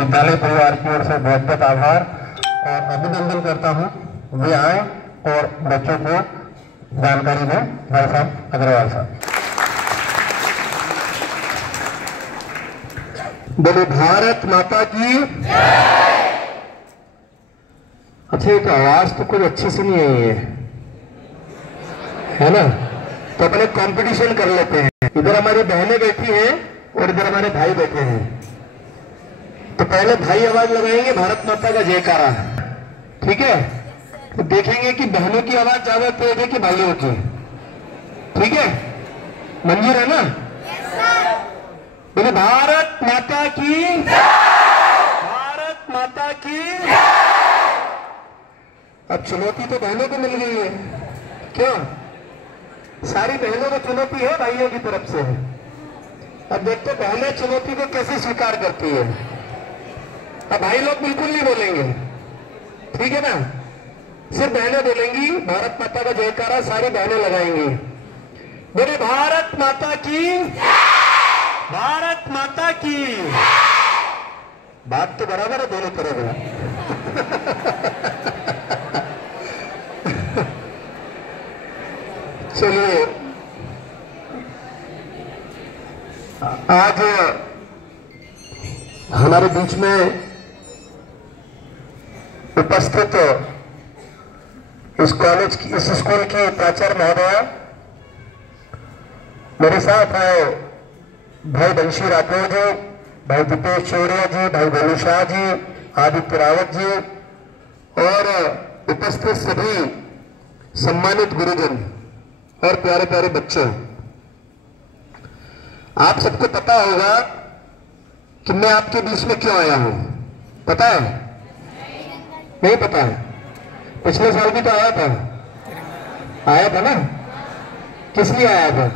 विद्यालय परिवार की ओर से बहुत बहुत आभार और अभिनंदन करता हूँ। वे आए और बच्चों को जानकारी दें। भाई साहब अग्रवाल साहब। बोले भारत माता की। अच्छा, एक आवाज तो कुछ अच्छी से नहीं आई है ना? तो अपने कंपटीशन कर लेते हैं। इधर हमारी बहनें बैठी हैं और इधर हमारे भाई बैठे हैं। तो पहले भाई आवाज लगाएंगे भारत माता का जयकारा, ठीक है? तो देखेंगे कि बहनों की आवाज ज्यादा तेज है कि भाइयों की। ठीक है, मंजूर है ना? बोले भारत माता की, भारत माता की। अब चुनौती तो बहनों को मिल गई है। क्यों? सारी बहनों को चुनौती है भाइयों की तरफ से। अब देखते बहनें चुनौती को कैसे स्वीकार करती है। अब भाई लोग बिल्कुल नहीं बोलेंगे, ठीक है ना? सिर्फ बहनें बोलेंगी भारत माता का जयकारा, सारी बहनें लगाएंगी। बोले भारत माता की, भारत माता की। बात तो बराबर है दोनों तरफ। चलिए, आज हमारे बीच में उपस्थित इस कॉलेज की, इस स्कूल की प्राचार्य महोदया, मेरे साथ आए भाई बंशी राठौर जी, भाई दीपेश चौड़िया जी, भाई गोलू शाह जी, आदित्य रावत जी और उपस्थित सभी सम्मानित गुरुजन और प्यारे प्यारे बच्चे। आप सबको पता होगा कि मैं आपके बीच में क्यों आया हूं। पता है? नहीं पता है? पिछले साल भी तो आया था, आया था ना? किस लिए आया था?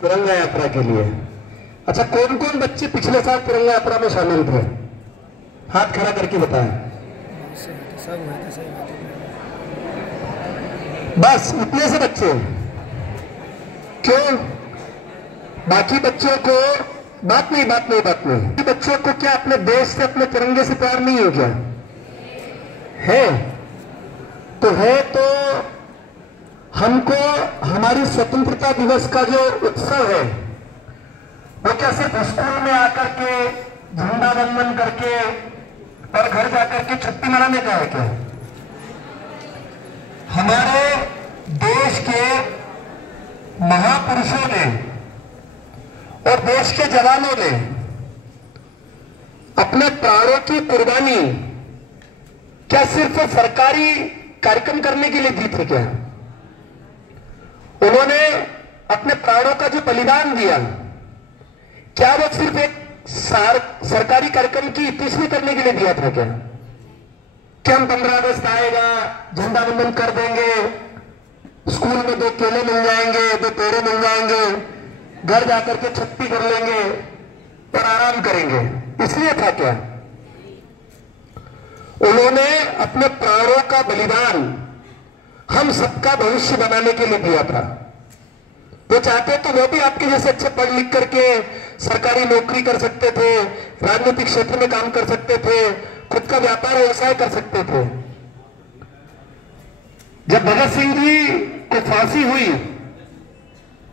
तिरंगा यात्रा के लिए। अच्छा, कौन कौन बच्चे पिछले साल तिरंगा यात्रा में शामिल थे? हाथ खड़ा करके बताएं। बस इतने से बच्चे? क्यों? बाकी बच्चों को बात नहीं। बच्चों को क्या अपने देश से, अपने तिरंगे से प्यार नहीं है क्या? है तो हमको हमारी स्वतंत्रता दिवस का जो उत्सव है वो क्या सिर्फ स्कूल में आकर के झंडा वंदन करके और घर जाकर के छुट्टी मनाने का है क्या? हमारे देश के महापुरुषों ने और देश के जवानों ने अपने प्राणों की कुर्बानी क्या सिर्फ सरकारी कार्यक्रम करने के लिए दी थी क्या? उन्होंने अपने प्राणों का जो बलिदान दिया, क्या वो सिर्फ एक सरकारी कार्यक्रम की तीसरी करने के लिए दिया था क्या? कि हम 15 अगस्त आएगा, झंडा वंदन कर देंगे, स्कूल में 2 केले मिल जाएंगे, 2 पेड़े मिल जाएंगे, घर जाकर के छुट्टी कर लेंगे और आराम करेंगे, इसलिए था क्या? उन्होंने अपने प्राणों का बलिदान हम सबका भविष्य बनाने के लिए दिया था। वो चाहते तो वो भी आपके जैसे अच्छे पढ़ लिख करके सरकारी नौकरी कर सकते थे, राजनीतिक क्षेत्र में काम कर सकते थे, खुद का व्यापार व्यवसाय कर सकते थे। जब भगत सिंह जी को फांसी हुई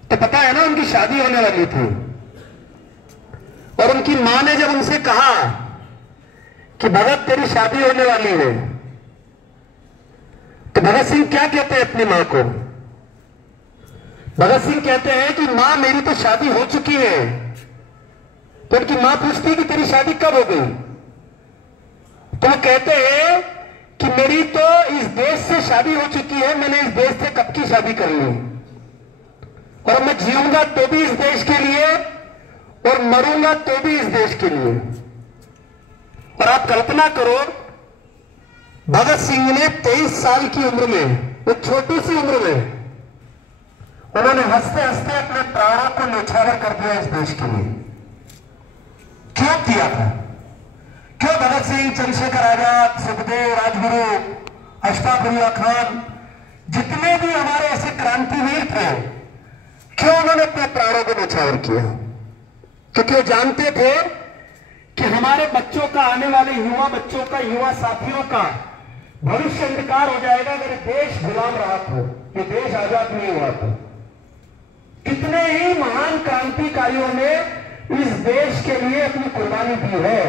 तो पता है ना, उनकी शादी होने वाली थी और उनकी मां ने जब उनसे कहा कि भगत तेरी शादी होने वाली है, तो भगत सिंह क्या कहते हैं अपनी मां को? भगत सिंह कहते हैं कि मां मेरी तो शादी हो चुकी है। तो उनकी मां पूछती कि तेरी शादी कब हो गई? तो वो कहते हैं कि मेरी तो इस देश से शादी हो चुकी है, मैंने इस देश से कब की शादी कर ली और मैं जीऊंगा तो भी इस देश के लिए और मरूंगा तो भी इस देश के लिए। और आप कल्पना करो, भगत सिंह ने 23 साल की उम्र में, एक छोटी सी उम्र में, उन्होंने हंसते हंसते अपने प्राणों को न्यौछावर कर दिया इस देश के लिए। क्यों किया था? क्यों भगत सिंह, चंद्रशेखर आजाद, सुखदेव, राजगुरु, अशफाक उल्लाह खान, जितने भी हमारे ऐसे क्रांतिवीर थे, क्यों उन्होंने अपने प्राणों को न्यौछावर किया? क्योंकि वो जानते थे कि हमारे बच्चों का, आने वाले युवा बच्चों का, युवा साथियों का भविष्य अंधकार हो जाएगा अगर देश गुलाम रहा तो, ये देश आजाद नहीं हुआ तो। कितने ही महान क्रांतिकारियों ने इस देश के लिए अपनी कुर्बानी दी है,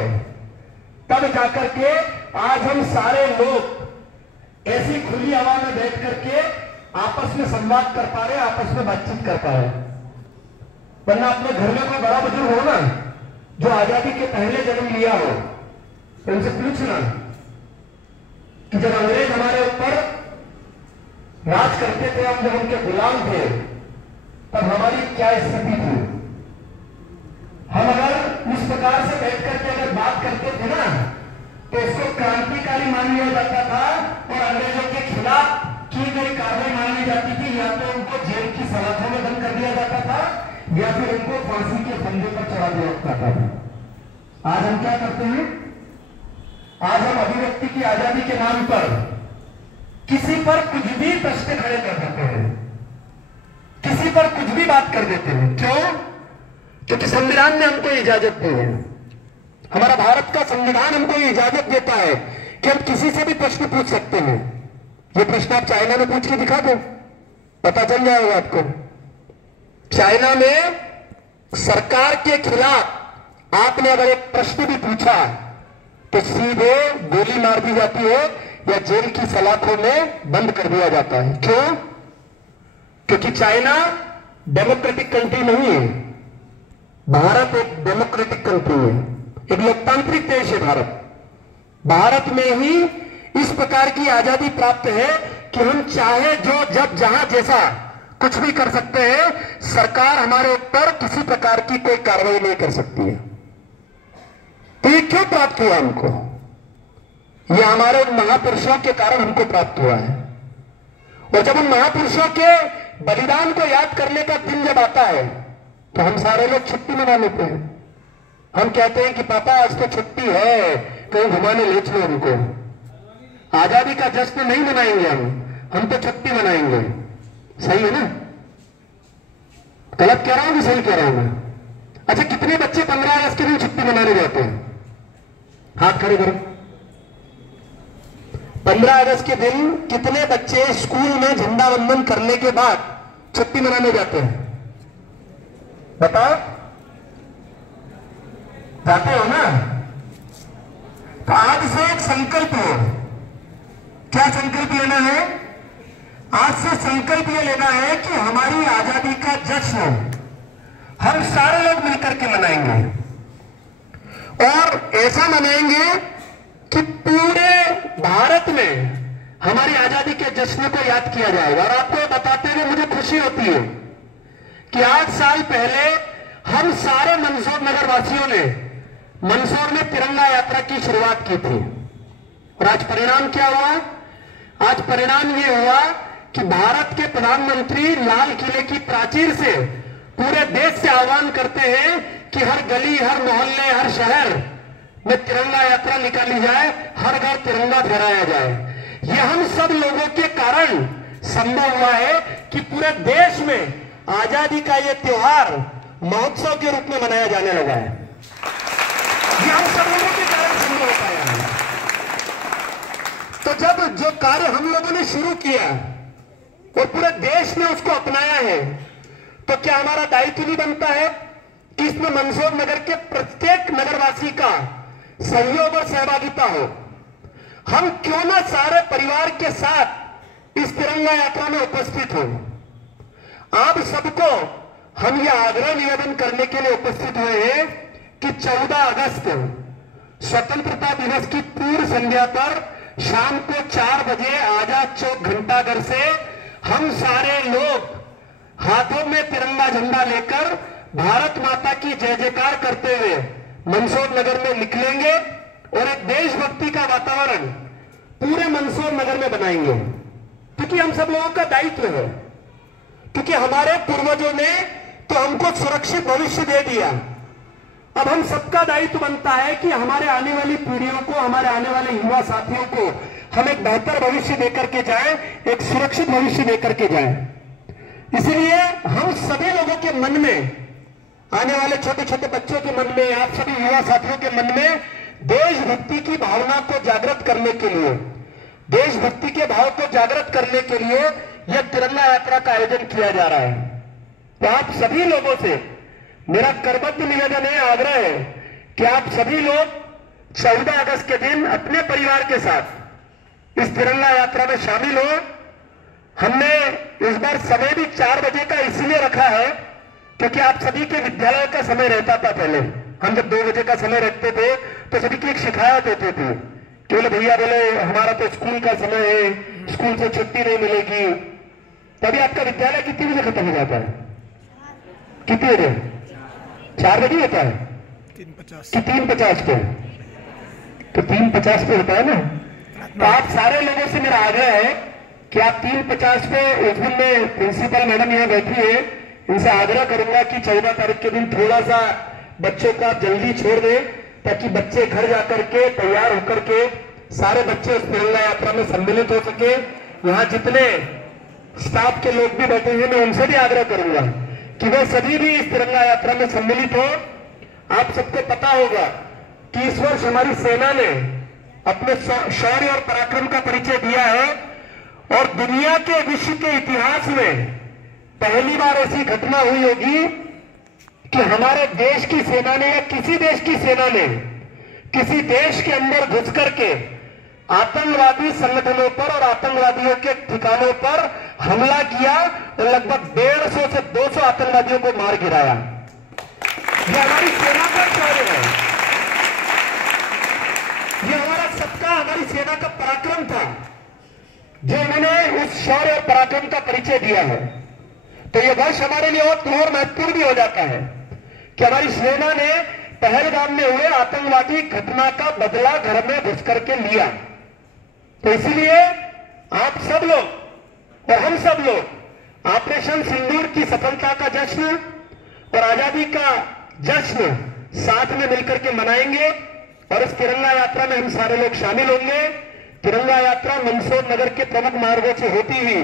तब जाकर के आज हम सारे लोग ऐसी खुली हवा में बैठ करके आपस में संवाद कर पा रहे, आपस में बातचीत कर पा रहे। वरना अपने घर में कोई बड़ा बुजुर्ग हो ना, जो आजादी के पहले जन्म लिया हो, तो उनसे पूछना कि जब अंग्रेज हमारे ऊपर राज करते थे, हम जब उनके गुलाम थे, तब हमारी क्या स्थिति थी। हम अगर इस प्रकार से बैठ करके अगर बात करते थे ना, तो इसको क्रांतिकारी मान लिया जाता था और अंग्रेजों के खिलाफ की गई कार्रवाई मानी जाती थी। या तो उनको जेल की सलाखों में बंद कर दिया जाता था, या फिर उनको फांसी के फंदे पर चढ़ा दिया जाता था। आज हम क्या करते हैं? आज हम अभिव्यक्ति की आजादी के नाम पर किसी पर कुछ भी प्रश्न खड़े कर देते हैं, किसी पर कुछ भी बात कर देते हैं। क्यों? क्योंकि संविधान ने हमको इजाजत दी है, हमारा भारत का संविधान हमको इजाजत देता है कि हम किसी से भी प्रश्न पूछ सकते हैं। ये प्रश्न आप चाइना में पूछ के दिखा दो, पता चल जाएगा आपको। चाइना में सरकार के खिलाफ आपने अगर एक प्रश्न भी पूछा तो सीधे गोली मार दी जाती है या जेल की सलाखों में बंद कर दिया जाता है। क्यों? क्योंकि चाइना डेमोक्रेटिक कंट्री नहीं है, भारत एक डेमोक्रेटिक कंट्री है, एक लोकतांत्रिक देश है भारत। भारत में ही इस प्रकार की आजादी प्राप्त है कि हम चाहे जो, जब, जहां, जैसा कुछ भी कर सकते हैं। सरकार हमारे ऊपर किसी प्रकार की कोई कार्रवाई नहीं कर सकती है। तो ये क्यों प्राप्त हुआ हमको? ये हमारे उन महापुरुषों के कारण हमको प्राप्त हुआ है। और जब उन महापुरुषों के बलिदान को याद करने का दिन जब आता है तो हम सारे लोग छुट्टी मना लेते हैं। हम कहते हैं कि पापा आज तो छुट्टी है, कहीं घुमाने ले चलो हमको। आजादी का जश्न नहीं मनाएंगे हम तो छुट्टी मनाएंगे। सही है ना? गलत कह रहा हूं कि सही कह रहा हूं मैं? अच्छा, कितने बच्चे 15 अगस्त के दिन छुट्टी मनाने जाते हैं? हाथ खड़े करो। 15 अगस्त के दिन कितने बच्चे स्कूल में झंडा वंदन करने के बाद छुट्टी मनाने जाते हैं? बताओ, जाते हो ना? तो आज से एक संकल्प हो। क्या संकल्प लेना है? आज से संकल्प ये लेना है कि हमारी आजादी का जश्न हम सारे लोग मिलकर के मनाएंगे, और ऐसा मनाएंगे कि पूरे भारत में हमारी आजादी के जश्न को याद किया जाएगा। और आपको बताते हुए मुझे खुशी होती है कि 8 साल पहले हम सारे मंदसौर नगर वासियों ने मंदसौर में तिरंगा यात्रा की शुरुआत की थी। और आज परिणाम क्या हुआ? आज परिणाम ये हुआ कि भारत के प्रधानमंत्री लाल किले की प्राचीर से पूरे देश से आह्वान करते हैं कि हर गली, हर मोहल्ले, हर शहर में तिरंगा यात्रा निकाली जाए, हर घर तिरंगा फहराया जाए। यह हम सब लोगों के कारण संभव हुआ है कि पूरे देश में आजादी का यह त्योहार महोत्सव के रूप में मनाया जाने लगा है। यह हम सब लोगों के कारण संभव हो पाया है। तो जब जो कार्य हम लोगों ने शुरू किया और पूरे देश ने उसको अपनाया है, तो क्या हमारा दायित्व नहीं बनता है कि इसमें मंदसौर नगर के प्रत्येक नगरवासी का सहयोग और सहभागिता हो? हम क्यों ना सारे परिवार के साथ इस तिरंगा यात्रा में उपस्थित हो? आप सबको हम यह आग्रह निवेदन करने के लिए उपस्थित हुए हैं कि 14 अगस्त स्वतंत्रता दिवस की पूर्व संध्या पर शाम को 4 बजे आजाद चौक घंटाघर से हम सारे लोग हाथों में तिरंगा झंडा लेकर भारत माता की जय जयकार करते हुए मंदसौर नगर में निकलेंगे और एक देशभक्ति का वातावरण पूरे मंदसौर नगर में बनाएंगे। क्योंकि हम सब लोगों का दायित्व है, क्योंकि हमारे पूर्वजों ने तो हमको सुरक्षित भविष्य दे दिया। अब हम सबका दायित्व बनता है कि हमारे आने वाली पीढ़ियों को, हमारे आने वाले युवा साथियों को हम एक बेहतर भविष्य देकर के जाएं, एक सुरक्षित भविष्य देकर के जाएं। इसलिए हम सभी लोगों के मन में आने वाले छोटे छोटे बच्चों के मन में, आप सभी युवा साथियों के मन में देशभक्ति की भावना को जागृत करने के लिए, देशभक्ति के भाव को जागृत करने के लिए यह तिरंगा यात्रा का आयोजन किया जा रहा है। तो आप सभी लोगों से मेरा करबद्ध निवेदन है, आग्रह है कि आप सभी लोग 14 अगस्त के दिन अपने परिवार के साथ इस तिरंगा यात्रा में शामिल हो। हमने इस बार समय भी 4 बजे का इसलिए रखा है क्योंकि आप सभी के विद्यालय का समय रहता था। पहले हम जब 2 बजे का समय रखते थे तो सभी की एक शिकायत होती थी कि बोले भैया, बोले हमारा तो स्कूल का समय है, स्कूल से छुट्टी नहीं मिलेगी। तभी आपका विद्यालय कितने बजे खत्म हो जाता है? कितने बजे? 4 बजे होता है कि 3:50 पे? तो 3:50 पे होता है ना। तो आप सारे लोगों से मेरा आग्रह है कि आप 3:50 पे, उस दिन में प्रिंसिपल मैडम यहाँ बैठी है, इनसे आग्रह करूंगा कि 14 तारीख के दिन थोड़ा सा बच्चों का जल्दी छोड़ दें ताकि बच्चे घर जाकर के तैयार होकर के सारे बच्चे उस तिरंगा यात्रा में सम्मिलित हो सके। यहाँ जितने स्टाफ के लोग भी बैठे हैं, मैं उनसे भी आग्रह करूंगा कि वे सभी भी इस तिरंगा यात्रा में सम्मिलित हो। आप सबको पता होगा कि इस वर्ष हमारी सेना ने अपने शौर्य और पराक्रम का परिचय दिया है और दुनिया के, विश्व के इतिहास में पहली बार ऐसी घटना हुई होगी कि हमारे देश की सेना ने या किसी देश की सेना ने किसी देश के अंदर घुस करके आतंकवादी संगठनों पर और आतंकवादियों के ठिकानों पर हमला किया और लगभग 150 से 200 आतंकवादियों को मार गिराया। यह हमारी सेना का शौर्य है, यह हमारा सबका, हमारी सेना का पराक्रम था जो इन्होंने उस शौर्य और पराक्रम का परिचय दिया है। तो यह वर्ष हमारे लिए और महत्वपूर्ण भी हो जाता है कि हमारी सेना ने पहलगाम में हुए आतंकवादी घटना का बदला घर में घुस करके लिया। तो इसलिए आप सब लोग और हम सब लोग ऑपरेशन सिंदूर की सफलता का जश्न और आजादी का जश्न साथ में मिलकर के मनाएंगे और इस तिरंगा यात्रा में हम सारे लोग शामिल होंगे। तिरंगा यात्रा मंदसौर नगर के प्रमुख मार्गों से होती हुई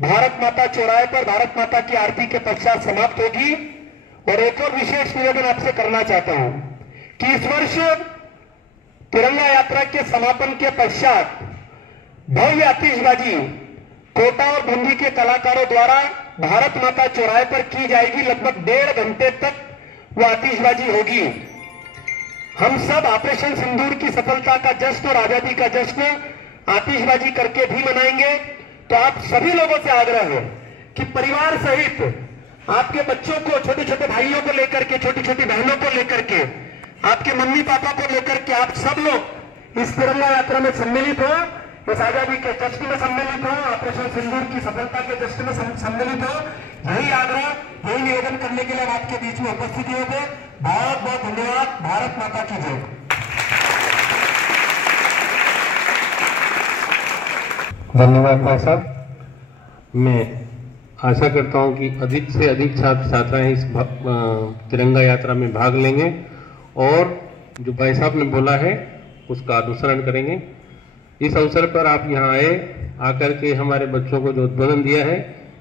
भारत माता चौराहे पर भारत माता की आरती के पश्चात समाप्त होगी। और एक और विशेष निवेदन आपसे करना चाहता हूं कि इस वर्ष तिरंगा यात्रा के समापन के पश्चात भव्य आतिशबाजी कोटा और बूंदी के कलाकारों द्वारा भारत माता चौराहे पर की जाएगी। लगभग 1.5 घंटे तक वो आतिशबाजी होगी। हम सब ऑपरेशन सिंदूर की सफलता का जश्न और आजादी का जश्न आतिशबाजी करके भी मनाएंगे। तो आप सभी लोगों से आग्रह है कि परिवार सहित आपके बच्चों को, छोटे छोटे भाइयों को लेकर के, छोटी छोटी बहनों को लेकर के, आपके मम्मी पापा को लेकर के आप सब लोग इस तिरंगा यात्रा में सम्मिलित हो, इस आजादी के जश्न में सम्मिलित हो, ऑपरेशन सिंदूर की सफलता के जश्न में सम्मिलित हो। यही आग्रह, यही निवेदन करने के लिए आपके बीच में उपस्थित हुए थे। बहुत बहुत धन्यवाद। भारत माता की जय। धन्यवाद भाई साहब। मैं आशा करता हूं कि अधिक से अधिक छात्र छात्राएं इस तिरंगा यात्रा में भाग लेंगे और जो भाई साहब ने बोला है उसका अनुसरण करेंगे। इस अवसर पर आप यहाँ आए, आकर के हमारे बच्चों को जो उद्बोधन दिया है,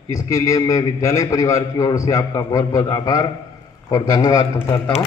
इसके लिए मैं विद्यालय परिवार की ओर से आपका बहुत बहुत आभार और धन्यवाद करता हूँ।